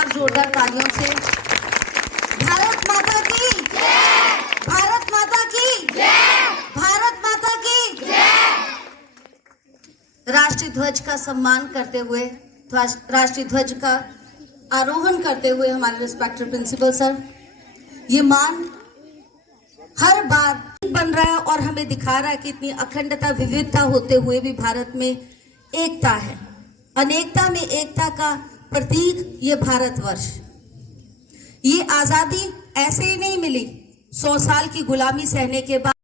बार जोरदार तालियों से। भारत माता की जय, भारत माता की जय, भारत माता की जय। राष्ट्रीय ध्वज का सम्मान करते हुए, राष्ट्रीय ध्वज का आरोहण करते हुए हमारे रिस्पेक्टेड प्रिंसिपल सर, ये मान हर बार बन रहा है और हमें दिखा रहा है कि इतनी अखंडता विविधता होते हुए भी भारत में एकता है। अनेकता में एकता का प्रतीक ये भारतवर्ष। ये आजादी ऐसे ही नहीं मिली, 100 साल की गुलामी सहने के बाद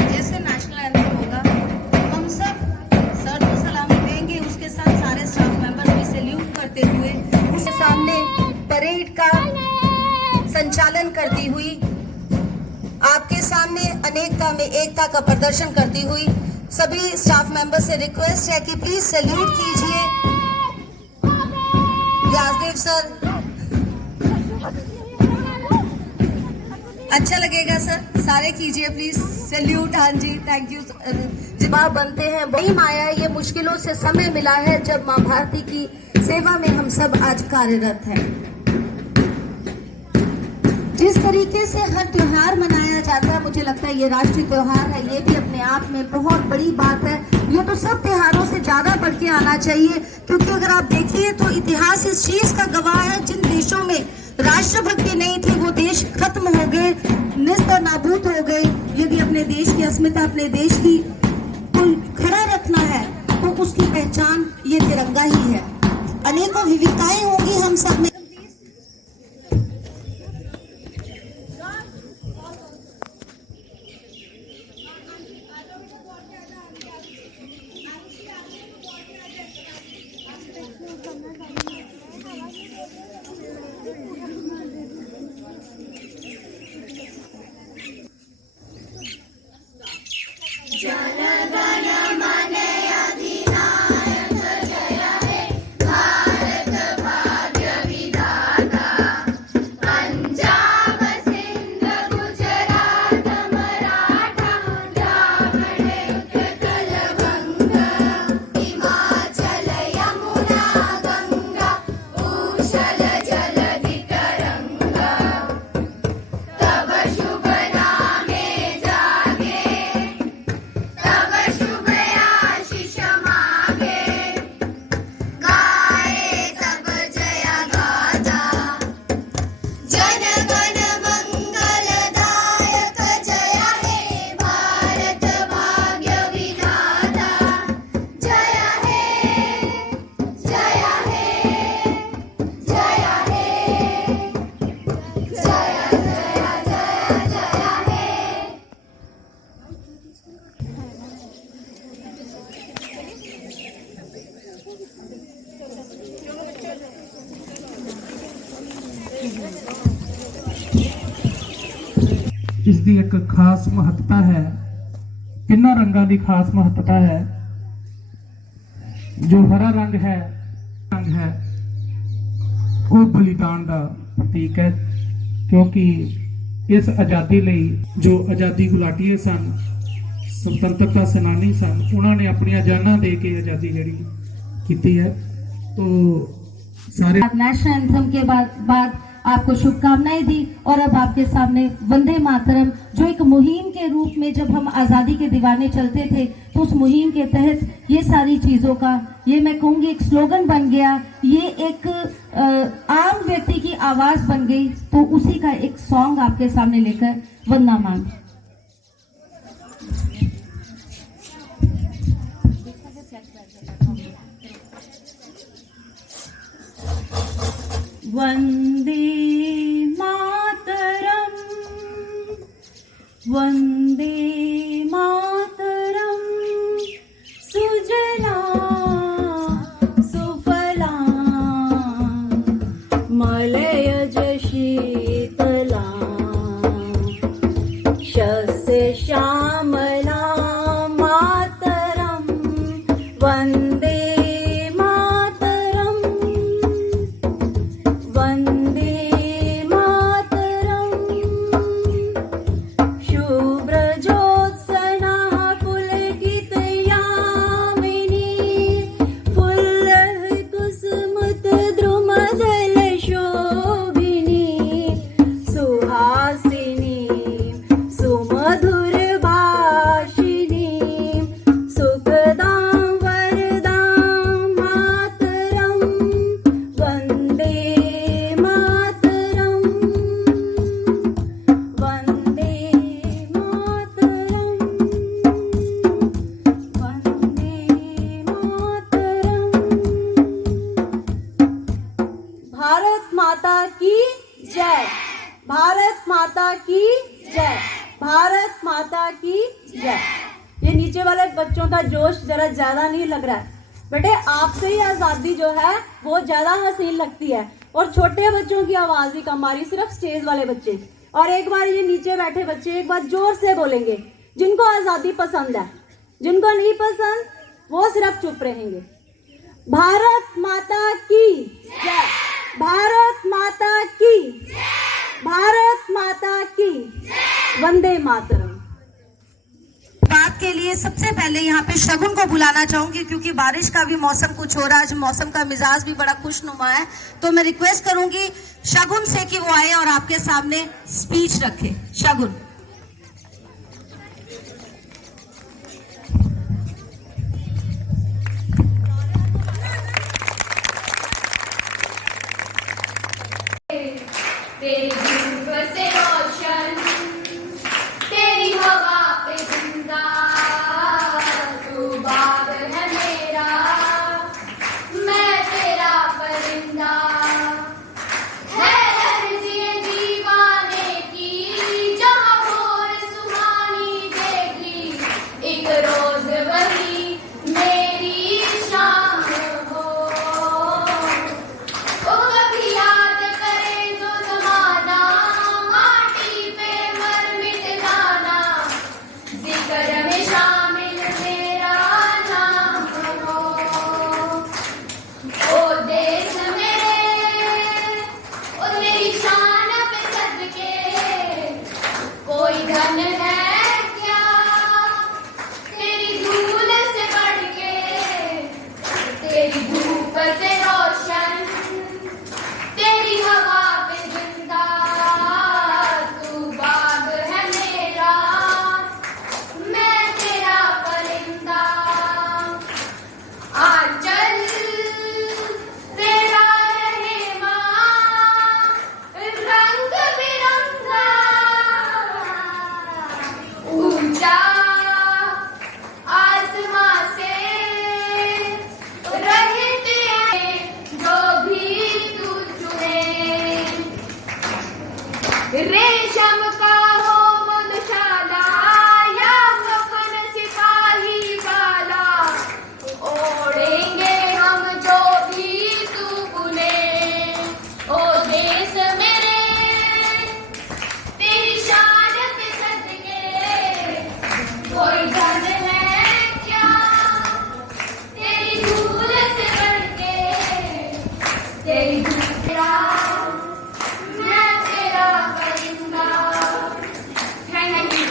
जैसे नेशनल एंथम होगा हम सब सर को सलामी देंगे, उसके साथ सारे स्टाफ मेंबर्स भी सैल्यूट करते हुए उसके सामने परेड का संचालन करती हुई, आपके सामने अनेकता में एकता का प्रदर्शन करती हुई सभी स्टाफ मेंबर से रिक्वेस्ट है कि प्लीज सैल्यूट कीजिए। व्यासदेव सर, अच्छा लगेगा सर, सारे कीजिए प्लीज सैल्यूट। हाँ जी, थैंक यू। जब आप बनते हैं वही माया, ये मुश्किलों से समय मिला है जब माँ भारती की सेवा में हम सब आज कार्यरत हैं। जिस तरीके से हर त्योहार मनाया जाता है, मुझे लगता है ये राष्ट्रीय त्योहार है, ये भी अपने आप में बहुत बड़ी बात है। ये तो सब त्योहारों से ज्यादा बढ़ के आना चाहिए, क्योंकि अगर आप देखिए तो इतिहास इस चीज का गवाह है, जिन देशों में राष्ट्रभक्ति नहीं थी वो देश खत्म हो गए, निस्त और नाबूद हो गए। यदि अपने देश की अस्मिता, अपने देश की को खड़ा रखना है तो उसकी पहचान ये तिरंगा ही है। अनेकों विविधताएं होंगी हम सब में। ਇਸ ਦੀ ਇੱਕ ਖਾਸ ਮਹੱਤਤਾ ਹੈ। ਤਿੰਨਾਂ ਰੰਗਾਂ ਦੀ ਖਾਸ ਮਹੱਤਤਾ ਹੈ। ਜੋ ਹਰਾ ਰੰਗ ਹੈ ਉਹ ਬਲੀਦਾਨ ਦਾ ਪ੍ਰਤੀਕ ਹੈ, ਕਿਉਂਕਿ ਇਸ ਆਜ਼ਾਦੀ ਲਈ ਜੋ ਆਜ਼ਾਦੀ ਗੁਲਾਟੀਏ ਸਨ, स्वतंत्रता सेनानी सन, उन्होंने अपनी जाना दे के आजादी जड़ी की है। तो सारे नेशनल एंथम के बाद आपको शुभकामनाएं दी और अब आपके सामने वंदे मातरम, जो एक मुहिम के रूप में जब हम आजादी के दीवाने चलते थे तो उस मुहिम के तहत ये सारी चीजों का, ये मैं कहूंगी एक स्लोगन बन गया, ये एक आम व्यक्ति की आवाज बन गई। तो उसी का एक सॉन्ग आपके सामने लेकर वंदना मान। वंदे मातरम, वंदे मातरम, सुजला सुफला मलयज शीतला, शस्य श्यामला मातरम, वंदे माता की जय, भारत माता की जय, भारत माता की जय। ये नीचे वाले बच्चों का जोश जरा ज्यादा नहीं लग रहा है? बेटे आपसे ही आज़ादी जो है वो ज्यादा हसीन लगती है, और छोटे बच्चों की आवाज ही कम आ रही, सिर्फ स्टेज वाले बच्चे। और एक बार ये नीचे बैठे बच्चे एक बार जोर से बोलेंगे, जिनको आज़ादी पसंद है, जिनको नहीं पसंद वो सिर्फ चुप रहेंगे। भारत माता की जय, भारत माता की, भारत माता की, वंदे मातरम। बात के लिए सबसे पहले यहाँ पे शगुन को बुलाना चाहूंगी, क्योंकि बारिश का भी मौसम कुछ हो रहा है, आज मौसम का मिजाज भी बड़ा खुशनुमा है। तो मैं रिक्वेस्ट करूंगी शगुन से कि वो आए और आपके सामने स्पीच रखे। शगुन। तेरी धूप से रोशन, तेरी हवा पे जिंदा, तू बाग है मेरा, मैं तेरा परिंदा। है अर्ज़िए दीवाने की, जहाँ भोर सुहानी देगी, एक रोज वही मेरी शाम हो। ओ कभी याद करे जो ज़माना, माटी पे मर मिट जाना, जिक्र में शामिल तेरा नाम हो। ओ देश मेरे, ओ तेरी शान पे सदके, कोई धन है क्या तेरी धूल से बढ़ के, तेरी धूप से रोशन, तेरी हवा पे जिंदा, तू बाग है मेरा, मैं तेरा परिंदा। आंचल तेरा रहे माँ, रंग बिरंगा, ऊंचा आसमां से रहते हैं जो भी तू चुने। रेशम का हो मधुशाला, या कफन सिपाही वाला, ओढ़ेंगे हम जो भी तू बुने। ओ देश मेरे, तेरी शान पे सदके, कोई धन है क्या तेरी धूल से बढ़ के, तेरी धूल तेरा, मैं तेरा परिंदा। Thank you.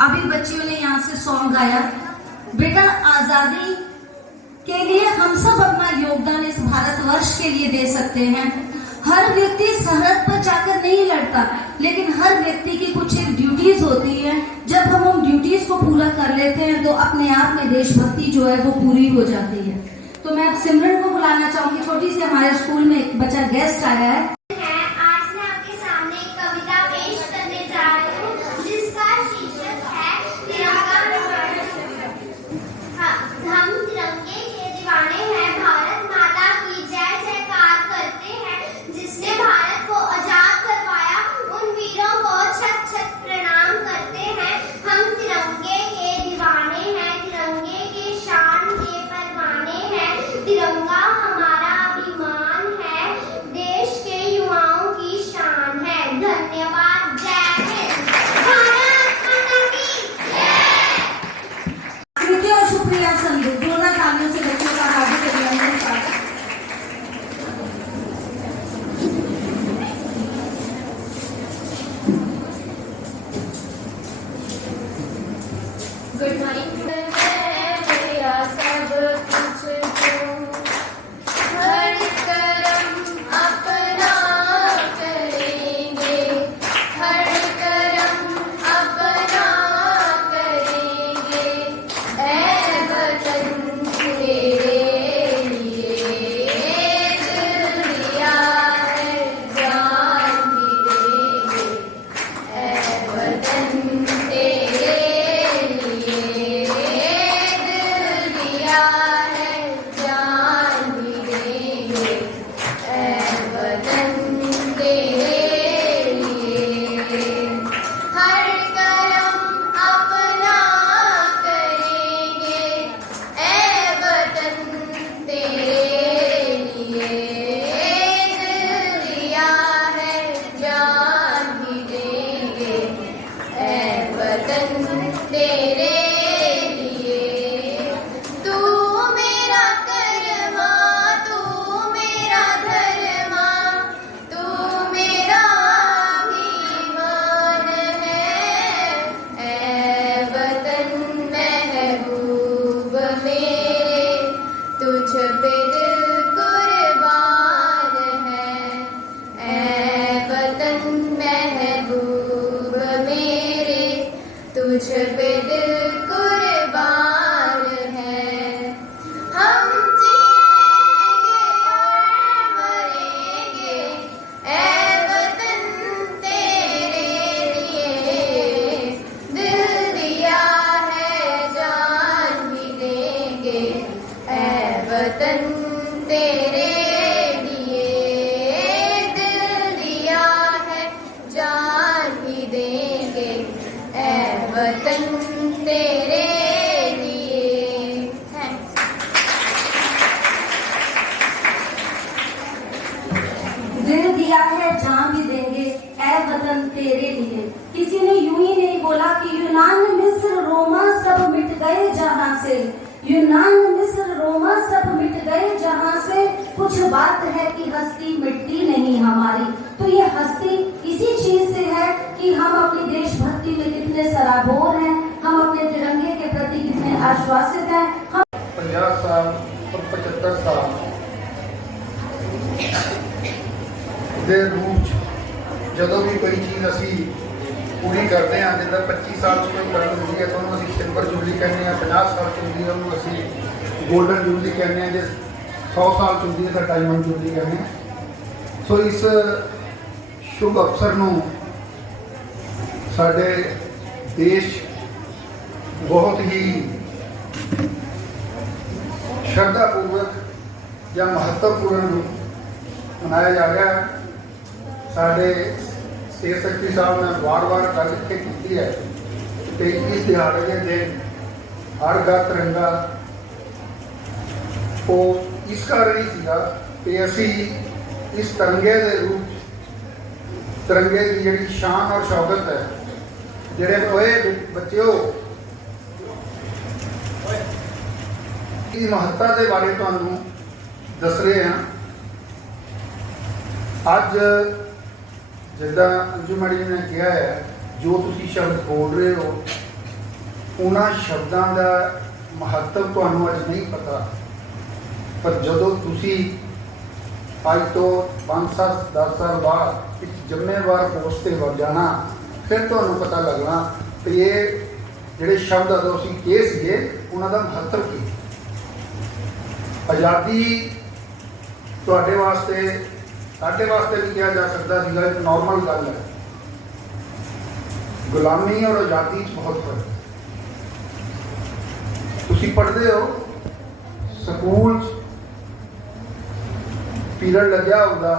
अभी बच्चियों ने यहाँ से सॉन्ग गाया। बेटा आजादी के लिए हम सब अपना योगदान इस भारतवर्ष के लिए दे सकते हैं। हर व्यक्ति सरहद पर जाकर नहीं लड़ता, लेकिन हर व्यक्ति की कुछ एक ड्यूटीज होती है। जब हम उन ड्यूटीज को पूरा कर लेते हैं तो अपने आप में देशभक्ति जो है वो पूरी हो जाती है। तो मैं अब सिमरन को बुलाना चाहूंगी। छोटी सी हमारे स्कूल में एक बच्चा गेस्ट आया है। आज मैं आपके सामने एक कविता पेश करने जा रही हूँ, जिसका शीर्षक है तिरंगा। हम तिरंगे के दीवाने हैं, भारत माता की जय जयकार करते हैं। जिसने भारत को आजाद करवाया, उन वीरों को छत छत प्रणाम करते हैं। हम तिरंगे के दीवाने हैं, तिरंगे के शान के परवाने हैं। तिरंगा हमारा अभिमान है, देश के तेरे लिए। किसी ने यूं ही नहीं बोला कि यूनान मिस्र रोमा सब मिट गए जहां से, यूनान मिस्र रोमा सब मिट गए जहां से, कुछ बात है कि हस्ती मिटती नहीं हमारी। तो ये हस्ती इसी चीज से है कि हम अपनी देशभक्ति में कितने सराबोर हैं, हम अपने तिरंगे के प्रति कितने आश्वासित हैं। हम 50 साल और 75 साल ਦੇ ਰੂਪ 'ਚ ਜਦੋਂ ਵੀ ਕੋਈ ਚੀਜ਼ ਅਸੀਂ ਪੂਰੀ ਕਰਦੇ ਹਾਂ, ਜਿੱਦਾਂ 25 ਸਾਲ 'ਚ ਕੋਈ ਗੱਲ ਹੁੰਦੀ ਹੈ ਤਾਂ ਉਹਨੂੰ ਅਸੀਂ ਸਿਲਵਰ ਜੁਬਲੀ ਕਹਿੰਦੇ ਹਾਂ, 50 ਸਾਲ 'ਚ ਹੁੰਦੀ ਹੈ ਉਹਨੂੰ ਅਸੀਂ ਗੋਲਡਨ ਜੁਬਲੀ ਕਹਿੰਦੇ ਹਾਂ, ਜੇ 100 ਸਾਲ 'ਚ ਹੁੰਦੀ ਹੈ ਤਾਂ ਡਾਇਮੰਡ ਜੁਬਲੀ ਕਹਿੰਦੇ ਹਾਂ। ਸੋ ਇਸ ਸ਼ੁਭ ਅਵਸਰ ਨੂੰ ਸਾਡੇ ਦੇਸ਼ ਬਹੁਤ ਹੀ ਸ਼ਰਧਾਪੂਰਵਕ ਜਾਂ ਮਹੱਤਵਪੂਰਨ ਰੂਪ ਮਨਾਇਆ ਜਾ ਰਿਹਾ ਹੈ। ਸਾਡੇ ਸਟੇਟ ਸੈਕਟਰੀ ਸਾਹਿਬ ਨੇ ਵਾਰ-ਵਾਰ ਗੱਲ ਇੱਥੇ ਕੀਤੀ ਹੈ ਕਿ ਇਸ ਦਿਹਾੜੇ ਦੇ ਦਿਨ ਹਰ ਘਰ ਤਿਰੰਗਾ ਉਹ ਇਸ ਕਾਰਨ ਹੀ ਸੀਗਾ ਕਿ ਅਸੀਂ ਇਸ ਤਿਰੰਗੇ ਦੇ ਰੂਪ 'ਚ ਤਿਰੰਗੇ ਦੀ ਜਿਹੜੀ ਸ਼ਾਨ ਔਰ ਸ਼ੌਕਤ ਹੈ, ਜਿਹੜੇ ਹੋਏ ਬੱਚਿਓ ਦੀ ਮਹੱਤਤਾ ਦੇ ਬਾਰੇ ਤੁਹਾਨੂੰ ਦੱਸ ਰਹੇ ਹਾਂ। ਅੱਜ ਜਿੱਦਾਂ ਅੰਜੂ ਮੈਡਮ ਜੀ ਨੇ ਕਿਹਾ ਹੈ, ਜੋ ਤੁਸੀਂ ਸ਼ਬਦ ਬੋਲ ਰਹੇ ਹੋ ਉਹਨਾਂ ਸ਼ਬਦਾਂ ਦਾ ਮਹੱਤਵ ਤੁਹਾਨੂੰ ਅੱਜ ਨਹੀਂ ਪਤਾ, ਪਰ ਜਦੋਂ ਤੁਸੀਂ ਅੱਜ ਤੋਂ 5-10 ਸਾਲ ਬਾਅਦ ਇੱਕ ਜ਼ਿੰਮੇਵਾਰ ਪੋਸਟ 'ਤੇ ਵਗ ਜਾਣਾ, ਫਿਰ ਤੁਹਾਨੂੰ ਪਤਾ ਲੱਗਣਾ ਕਿ ਇਹ ਜਿਹੜੇ ਸ਼ਬਦ ਉਦੋਂ ਅਸੀਂ ਕਹੇ ਸੀਗੇ ਉਹਨਾਂ ਦਾ ਮਹੱਤਵ ਕੀ। ਆਜ਼ਾਦੀ ਤੁਹਾਡੇ ਵਾਸਤੇ ਸਾਡੇ ਵਾਸਤੇ ਵੀ ਕਿਹਾ ਜਾ ਸਕਦਾ ਸੀਗਾ ਇੱਕ ਨੋਰਮਲ ਗੱਲ ਹੈ। ਗੁਲਾਮੀ ਔਰ ਆਜ਼ਾਦੀ 'ਚ ਬਹੁਤ ਫਰਕ ਹੈ। ਤੁਸੀਂ ਪੜ੍ਹਦੇ ਹੋ ਸਕੂਲ 'ਚ ਪੀਰੀਅਡ ਲੱਗਿਆ ਹੁੰਦਾ,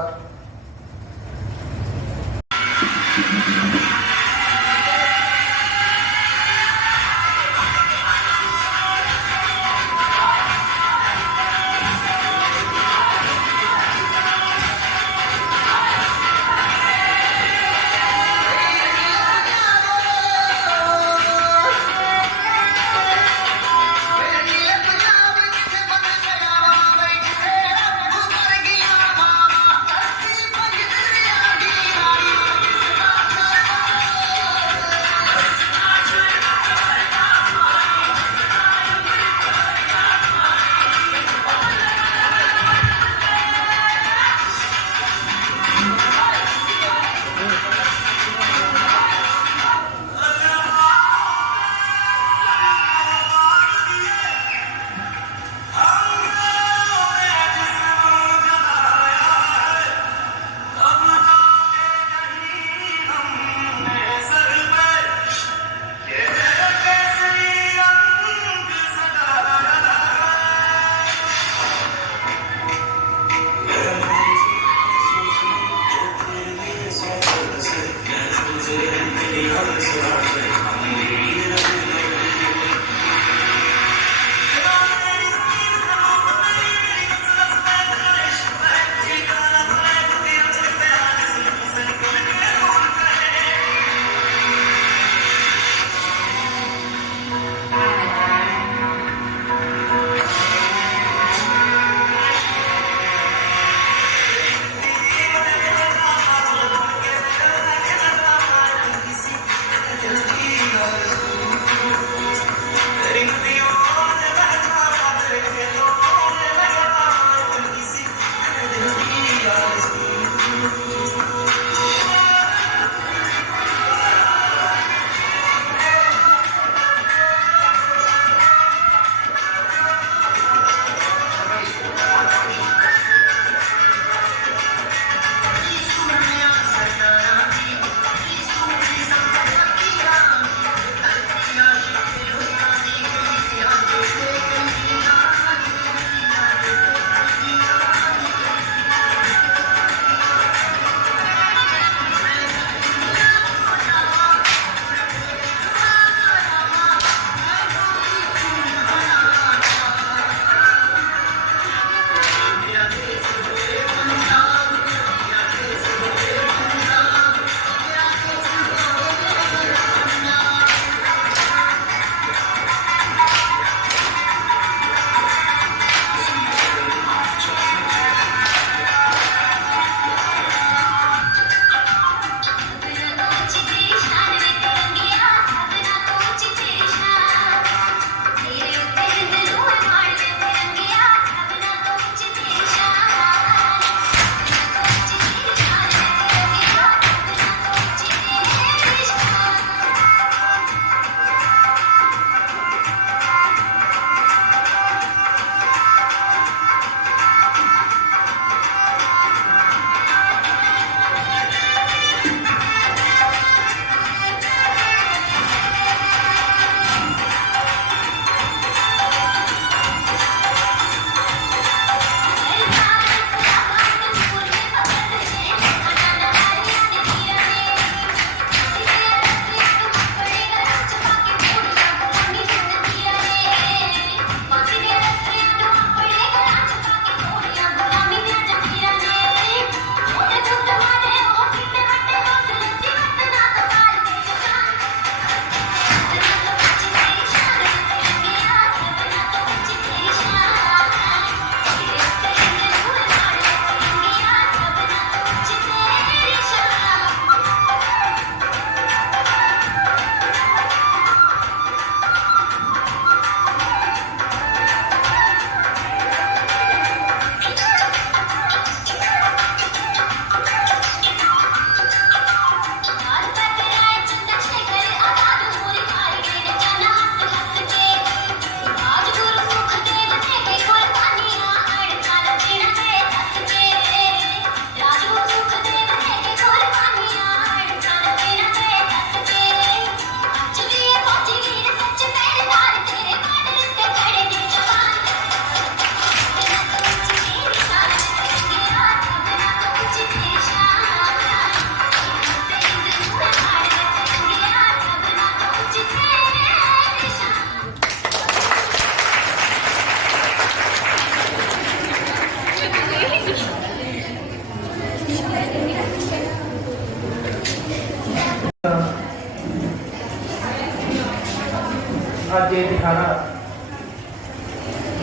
ਅੱਜ ਇਹ ਦਿਹਾੜਾ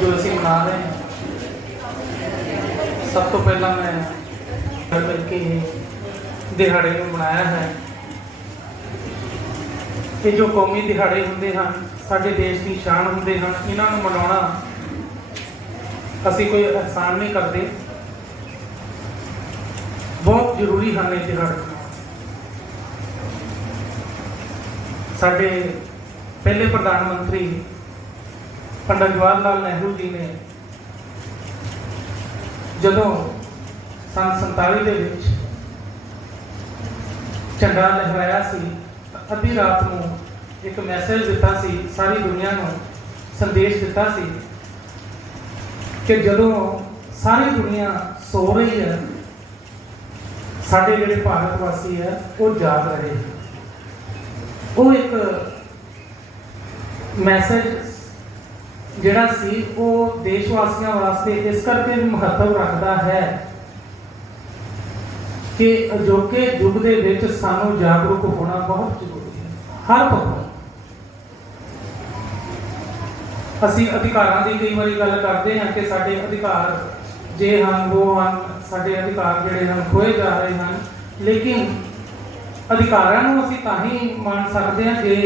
ਜੋ ਅਸੀਂ ਮਨਾ ਰਹੇ ਹਾਂ, ਸਭ ਤੋਂ ਪਹਿਲਾਂ ਮੈਂ ਕਰਕੇ ਦਿਹਾੜੇ ਨੂੰ ਮਨਾਇਆ ਹੈ। ਇਹ ਜੋ ਕੌਮੀ ਦਿਹਾੜੇ ਹੁੰਦੇ ਹਨ, ਸਾਡੇ ਦੇਸ਼ ਦੀ ਸ਼ਾਨ ਹੁੰਦੇ ਹਨ, ਇਹਨਾਂ ਨੂੰ ਮਨਾਉਣਾ ਅਸੀਂ ਕੋਈ ਅਹਿਸਾਨ ਨਹੀਂ ਕਰਦੇ, ਬਹੁਤ ਜ਼ਰੂਰੀ ਹਨ ਇਹ ਦਿਹਾੜੇ। ਸਾਡੇ ਪਹਿਲੇ ਪ੍ਰਧਾਨ ਮੰਤਰੀ ਪੰਡਿਤ ਜਵਾਹਰ ਲਾਲ ਨਹਿਰੂ ਜੀ ਨੇ ਜਦੋਂ ਸੰਨ 47 ਦੇ ਵਿੱਚ ਝੰਡਾ ਲਹਿਰਾਇਆ ਸੀ, ਅੱਧੀ ਰਾਤ ਨੂੰ ਇੱਕ ਮੈਸੇਜ ਦਿੱਤਾ ਸੀ, ਸਾਰੀ ਦੁਨੀਆ ਨੂੰ ਸੰਦੇਸ਼ ਦਿੱਤਾ ਸੀ ਕਿ ਜਦੋਂ ਸਾਰੀ ਦੁਨੀਆ ਸੋ ਰਹੀ ਹੈ, ਸਾਡੇ ਜਿਹੜੇ ਭਾਰਤ ਵਾਸੀ ਹੈ ਉਹ ਜਾਗ ਰਹੇ। ਉਹ ਇੱਕ ਮੈਸੇਜ ਜਿਹੜਾ ਸੀ ਉਹ ਦੇਸ਼ ਵਾਸੀਆਂ ਵਾਸਤੇ ਇਸ ਕਰਕੇ ਮਹੱਤਵ ਰੱਖਦਾ ਹੈ ਕਿ ਅਜੋਕੇ ਯੁੱਗ ਦੇ ਵਿੱਚ ਸਾਨੂੰ ਜਾਗਰੂਕ ਹੋਣਾ ਬਹੁਤ ਜ਼ਰੂਰੀ ਹੈ। ਹਰ ਪੱਖੋਂ ਅਸੀਂ ਅਧਿਕਾਰਾਂ ਦੀ ਕਈ ਵਾਰੀ ਗੱਲ ਕਰਦੇ ਹਾਂ ਕਿ ਸਾਡੇ ਅਧਿਕਾਰ ਜੇ ਹਨ ਉਹ ਹਨ, ਸਾਡੇ ਅਧਿਕਾਰ ਜਿਹੜੇ ਹਨ ਖੋਏ ਜਾ ਰਹੇ ਹਨ, ਲੇਕਿਨ ਅਧਿਕਾਰਾਂ ਨੂੰ ਅਸੀਂ ਤਾਂ ਹੀ ਮੰਨ ਸਕਦੇ ਹਾਂ ਜੇ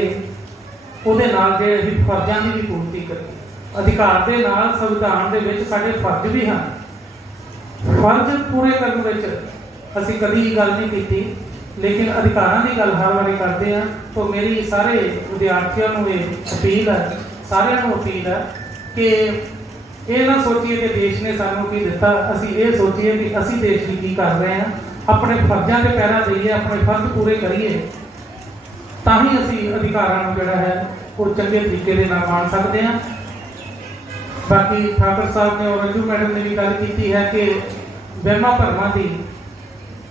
ਉਹਦੇ ਨਾਲ ਜੇ ਅਸੀਂ ਫਰਜ਼ਾਂ ਦੀ ਵੀ ਪੂਰਤੀ ਕਰੀਏ। ਅਧਿਕਾਰ ਦੇ ਨਾਲ ਸੰਵਿਧਾਨ ਦੇ ਵਿੱਚ ਸਾਡੇ ਫਰਜ਼ ਵੀ ਹਨ, ਫਰਜ਼ ਪੂਰੇ ਕਰਨ ਵਿੱਚ ਅਸੀਂ ਕਦੀ ਗੱਲ ਨਹੀਂ ਕੀਤੀ, ਲੇਕਿਨ ਅਧਿਕਾਰਾਂ ਦੀ ਗੱਲ ਹਰ ਵਾਰੀ ਕਰਦੇ ਹਾਂ। ਤਾਂ ਮੇਰੀ ਸਾਰੇ ਵਿਦਿਆਰਥੀਆਂ ਨੂੰ ਇਹ ਅਪੀਲ ਹੈ, ਸਾਰਿਆਂ ਨੂੰ ਅਪੀਲ ਹੈ ਕਿ ਇਹ ਨਾ ਸੋਚੀਏ ਕਿ ਦੇਸ਼ ਨੇ ਸਾਨੂੰ ਕੀ ਦਿੱਤਾ, ਅਸੀਂ ਇਹ ਸੋਚੀਏ ਕਿ ਅਸੀਂ ਦੇਸ਼ ਲਈ ਕੀ ਕਰ ਰਹੇ ਹਾਂ, ਆਪਣੇ ਫਰਜ਼ਾਂ ਤੇ ਪਹਿਰਾ ਦਈਏ, ਆਪਣੇ ਫਰਜ਼ ਪੂਰੇ ਕਰੀਏ, ਤਾਂ ਹੀ ਅਸੀਂ ਅਧਿਕਾਰਾਂ ਨੂੰ ਜਿਹੜਾ ਹੈ ਉਹ ਚੰਗੇ ਤਰੀਕੇ ਦੇ ਨਾਲ ਮਾਣ ਸਕਦੇ ਹਾਂ। ਬਾਕੀ ਠਾਕੁਰ ਸਾਹਿਬ ਨੇ ਔਰ ਰੰਜੂ ਮੈਡਮ ਨੇ ਵੀ ਗੱਲ ਕੀਤੀ ਹੈ ਕਿ ਵਹਿਮਾਂ ਭਰਮਾਂ ਦੀ,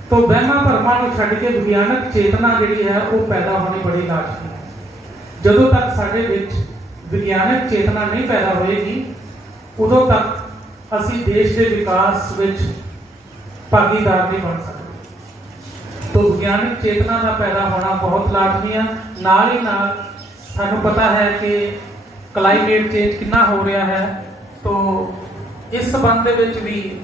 ਤਾਂ ਵਹਿਮਾਂ ਭਰਮਾਂ ਨੂੰ ਛੱਡ ਕੇ ਵਿਗਿਆਨਕ ਚੇਤਨਾ ਜਿਹੜੀ ਹੈ ਉਹ ਪੈਦਾ ਹੋਣੀ ਬੜੀ ਲਾਜ਼ਮੀ ਹੈ। ਜਦੋਂ ਤੱਕ ਸਾਡੇ ਵਿੱਚ ਵਿਗਿਆਨਕ ਚੇਤਨਾ ਨਹੀਂ ਪੈਦਾ ਹੋਏਗੀ, ਉਦੋਂ ਤੱਕ ਅਸੀਂ ਦੇਸ਼ ਦੇ ਵਿਕਾਸ ਵਿੱਚ ਭਾਗੀਦਾਰ ਨਹੀਂ ਬਣ ਸਕਦੇ। ਤਾਂ ਵਿਗਿਆਨਕ ਚੇਤਨਾ ਦਾ ਪੈਦਾ ਹੋਣਾ ਬਹੁਤ ਲਾਜ਼ਮੀ ਹੈ। ਨਾਲ ਹੀ ਨਾਲ ਸਾਨੂੰ ਪਤਾ ਹੈ ਕਿ ਕਲਾਈਮੇਟ ਚੇਂਜ ਕਿੰਨਾ ਹੋ ਰਿਹਾ ਹੈ, ਤਾਂ ਇਸ ਸੰਬੰਧ ਦੇ ਵਿੱਚ ਵੀ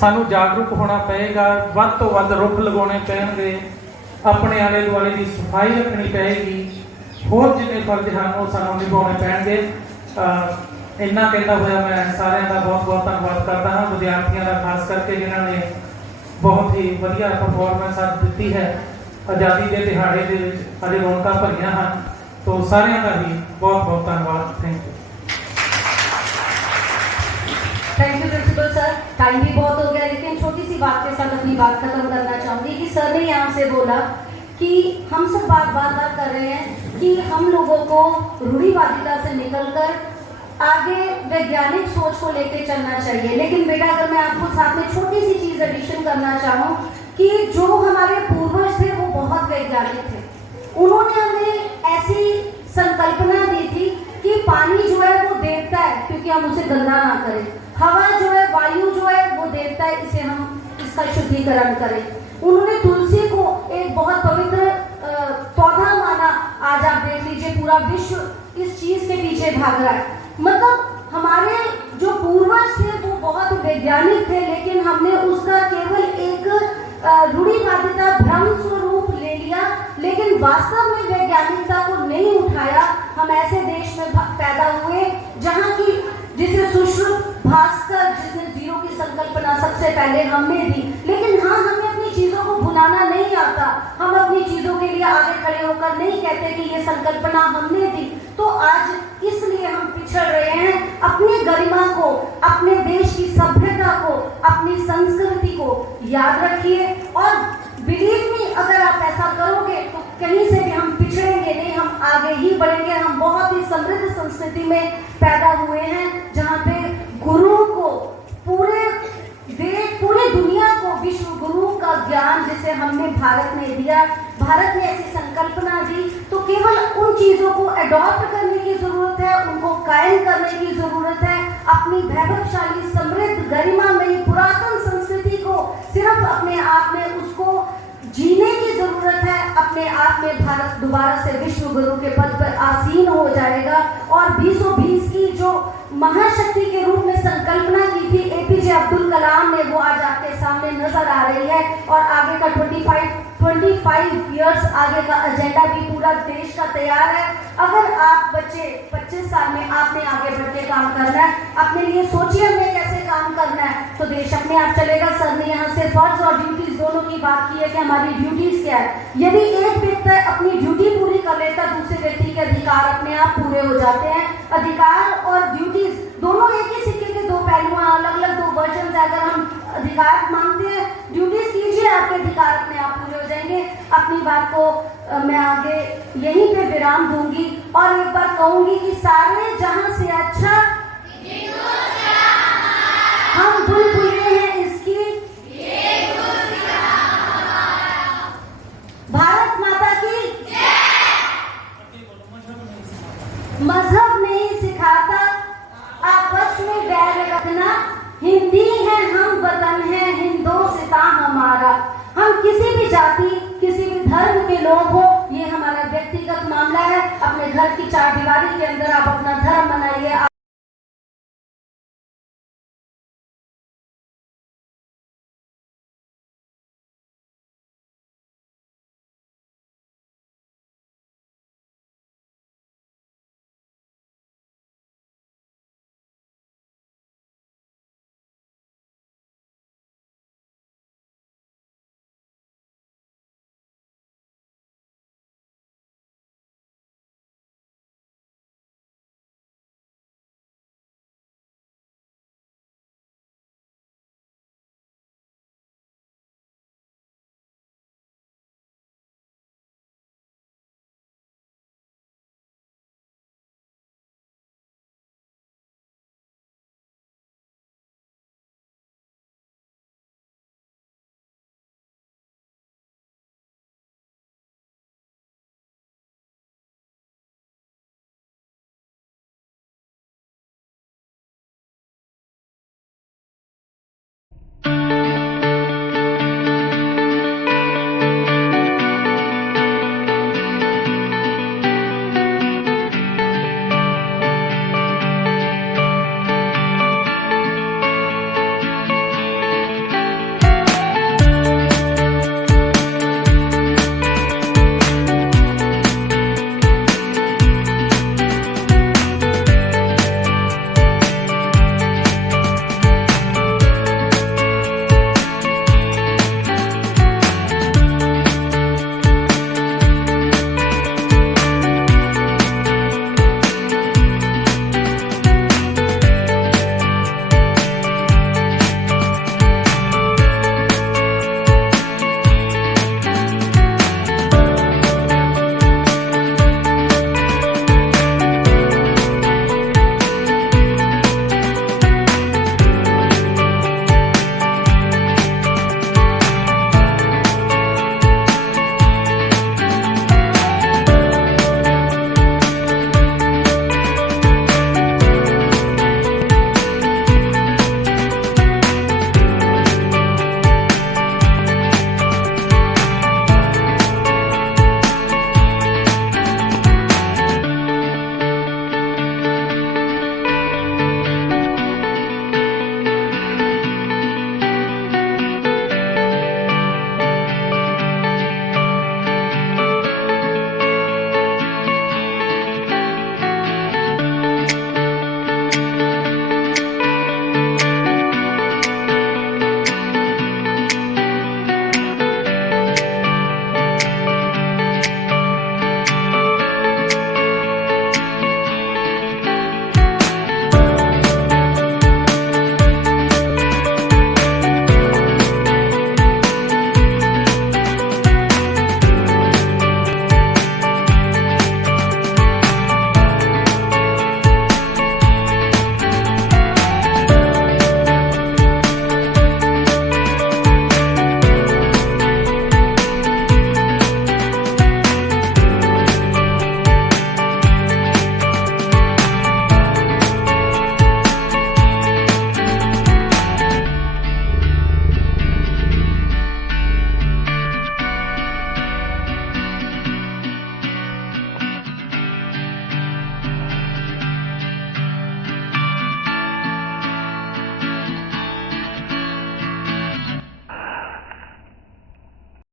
ਸਾਨੂੰ ਜਾਗਰੂਕ ਹੋਣਾ ਪਏਗਾ। ਵੱਧ ਤੋਂ ਵੱਧ ਰੁੱਖ ਲਗਾਉਣੇ ਪੈਣਗੇ, ਆਪਣੇ ਆਲੇ ਦੁਆਲੇ ਦੀ ਸਫਾਈ ਰੱਖਣੀ ਪਏਗੀ, ਹੋਰ ਜਿੰਨੇ ਫਰਜ਼ ਹਨ ਉਹ ਸਾਨੂੰ ਨਿਭਾਉਣੇ ਪੈਣਗੇ। ਇੰਨਾ ਕਹਿੰਦਾ ਹੋਇਆ ਮੈਂ ਸਾਰਿਆਂ ਦਾ ਬਹੁਤ ਬਹੁਤ ਧੰਨਵਾਦ ਕਰਦਾ ਹਾਂ, ਵਿਦਿਆਰਥੀਆਂ ਦਾ ਖਾਸ ਕਰਕੇ ਜਿਨ੍ਹਾਂ ਨੇ ਬਹੁਤ ਹੀ ਵਧੀਆ ਪਰਫਾਰਮੈਂਸ ਅੱਜ ਦਿੱਤੀ ਹੈ। ਆਜ਼ਾਦੀ ਦੇ ਦਿਹਾੜੇ ਦੇ ਵਿੱਚ ਸਾਡੇ ਰੌਣਕਾਂ ਭਰੀਆਂ ਹਨ, तो सारे का ही बहुत बहुत धन्यवाद। Thank you. Thank you principal sir. Time भी बहुत हो गया, लेकिन छोटी सी बात के साथ अपनी बात खत्म करना चाहूंगी कि सर ने यहाँ से बोला कि हम सब बार बार कर रहे हैं कि हम लोगों को रूढ़िवादिता से निकलकर आगे वैज्ञानिक सोच को लेकर चलना चाहिए। लेकिन बेटा अगर मैं आपको साथ में छोटी सी चीज एडिशन करना चाहूँ कि जो हमारे पूर्वज थे वो बहुत वैज्ञानिक थे। उन्होंने हमें ऐसी संकल्पना दी थी कि पानी जो है वो देवता है, क्योंकि हम उसे गंदा ना करें। हवा जो है, वायु जो है वो देवता है, इसे हम इसका शुद्धिकरण करें। उन्होंने तुलसी को एक बहुत पवित्र पौधा माना। आज आप देख लीजिए पूरा विश्व इस चीज के पीछे भाग रहा है। मतलब हमारे जो पूर्वज थे वो बहुत वैज्ञानिक थे, लेकिन हमने उसका केवल एक रूढ़िवादिता भ्रम स्वरूप ले लिया, लेकिन वास्तव में वैज्ञानिकता को नहीं उठाया। हम ऐसे देश में पैदा हुए जहाँ की जिसे सुश्रुत भास्कर, जिसने जीरो की संकल्पना सबसे पहले हमने दी। लेकिन हाँ, हमें अपनी चीजों को भुलाना नहीं आता। हम अपनी चीजों के लिए आगे खड़े होकर नहीं कहते कि ये संकल्पना हमने दी। तो आज इसलिए हम पिछड़ रहे हैं। अपनी गरिमा को, अपने देश की सभ्यता को, अपनी संस्कृति को याद रखिए और बिलीव मी, अगर आप ऐसा करोगे तो कहीं से भी हम पिछड़ेंगे नहीं, हम आगे ही बढ़ेंगे। हम बहुत ही समृद्ध संस्कृति में पैदा हुए हैं जहाँ पे गुरु को पूरे दुनिया को विश्व गुरु का ज्ञान जिसे हमने भारत में दिया, भारत ने ऐसी संकल्पना दी, तो केवल उन चीजों को अडॉप्ट करने की जरूरत है, उनको कायम करने की जरूरत है। अपनी वैभवशाली समृद्ध गरिमामयी पुरातन संस्कृति को सिर्फ अपने आप में उसको जीने की जरूरत जरूरत है, अपने आप में भारत दोबारा से विश्व गुरु के पद पर आसीन हो जाएगा। और 2020 की जो महाशक्ति के रूप में संकल्पना की थी एपीजे अब्दुल कलाम ने, वो आज आपके सामने नजर आ रही है। और आगे का 25 इयर्स आगे का एजेंडा भी पूरा देश का तैयार है। अगर आप बच्चे 25 साल में आपने आगे बढ़ के काम करना है, अपने लिए सोचिए हमने कैसे काम करना है, तो देश अपने आप चलेगा। सर ने यहाँ से फर्ज और ड्यूटीज दोनों की बात की है कि हमारी ड्यूटीज क्या है। यदि एक व्यक्ति अपनी ड्यूटी पूरी कर लेता, दूसरे व्यक्ति के अधिकार अपने आप पूरे हो जाते हैं। अधिकार और ड्यूटीज दोनों एक ही सिक्के के दो पहलू हैं, अलग अलग दो वर्जन है। अगर हम अधिकार मांगते हैं, ड्यूटीज कीजिए, आपके अधिकार अपने आप पूरे हो जाएंगे। अपनी बात को मैं आगे यहीं पे विराम दूंगी और एक बार कहूंगी कि सारे जहां से अच्छा हम बुलबुलें हैं इसकी, भारत माता की मजहब नहीं सिखाता आपस में बैर रखना, हिंदी है हम वतन है हिंदोस्तां हमारा। हम किसी भी जाति किसी भी धर्म के लोग हो, ये हमारा व्यक्तिगत मामला है। अपने घर की चारदीवारी के अंदर आप अपना धर्म मनाइए,